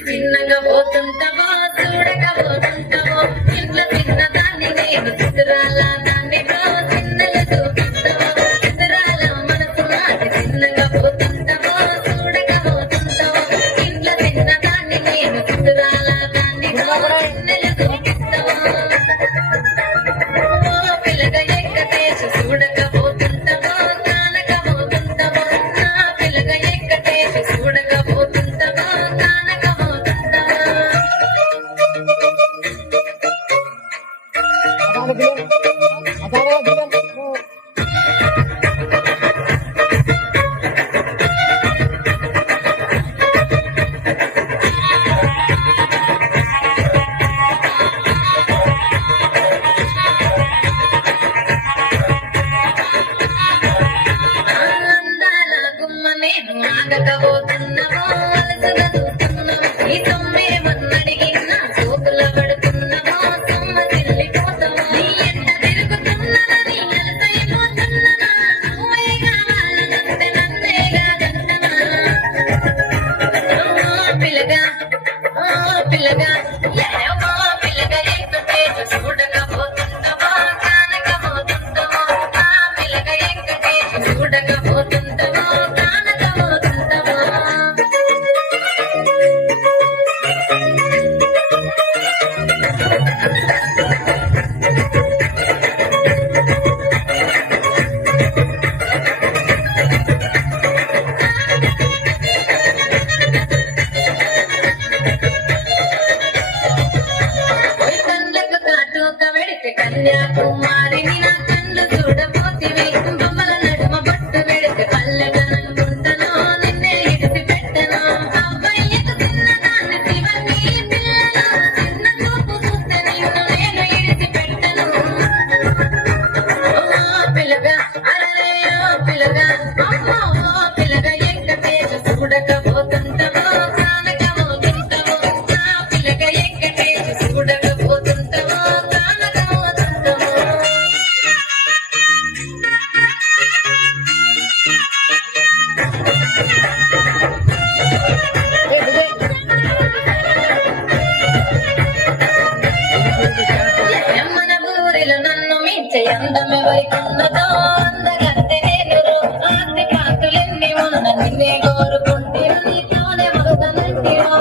చిన్నగా పోతుంటావో చూడకపోతుంటావో ఇంట్లో చిన్న దాన్ని నేను చిత్రాల దాన్ని చిన్నలు చూపిస్తావో చిత్రాల మనసు నాటి చిన్నగా పోతుంటావో చూడకపోతుంటావో ఇంట్లో చిన్న దాన్ని నేను చిత్రాల దాన్ని చిన్నలు చూపిస్తావో పిల్లగా ఎక్కటేసి చూడకపోతుంటావో కానకపోతుంటావో నా పిల్లగా ఎక్కటేసి చూడకపోతుంటావో ఆగకపోతున్నావో అలసగా చూస్తున్నావో ఈ సొమ్మేమన్నడిగినా సోకుల పడుతున్నావో సొమ్మ చెల్లిపోతావో నీ ఎంట తిరుగుతున్నదని అలసైపోతున్నా నువ్వే కావాలనంటే నన్నే కాదంటనా పిల్లగా పిల్లగా పిల్లగా ఎక్కటేసి చూడకపోతుంటావో కానకపోతుంటావో పిల్లగా ఎక్కటేసి చూడకపోతుంటావో కన్యాకుమారిని నా కళ్ళు చూడబోతివి బొమ్మల నడుమ బొట్టు పెడితే పల్లెటనుకుంటాను నిన్నే ఇడిసి పెట్టను అబ్బాయికు చిన్నదాన్ని శివకి పిల్లను చిన్న చూపు చూస్తే నిన్ను నేను ఇడిసి పెట్టను పిల్లగా అరే పిల్లగా అమ్మో పిల్లగా ఎక్కటేసి చూడకపోతుంటావో కానకపోతుంటావో నా పిల్లగా ఎక్కటేసి చూడకపోతుంటావో నన్ను మించే అందమెవరికున్నదో అందగంటే నేను ఆస్తి పాస్తులెన్ని ఉన్న నిన్నే కోరుకుంటే నీతోనే మగతనంటివో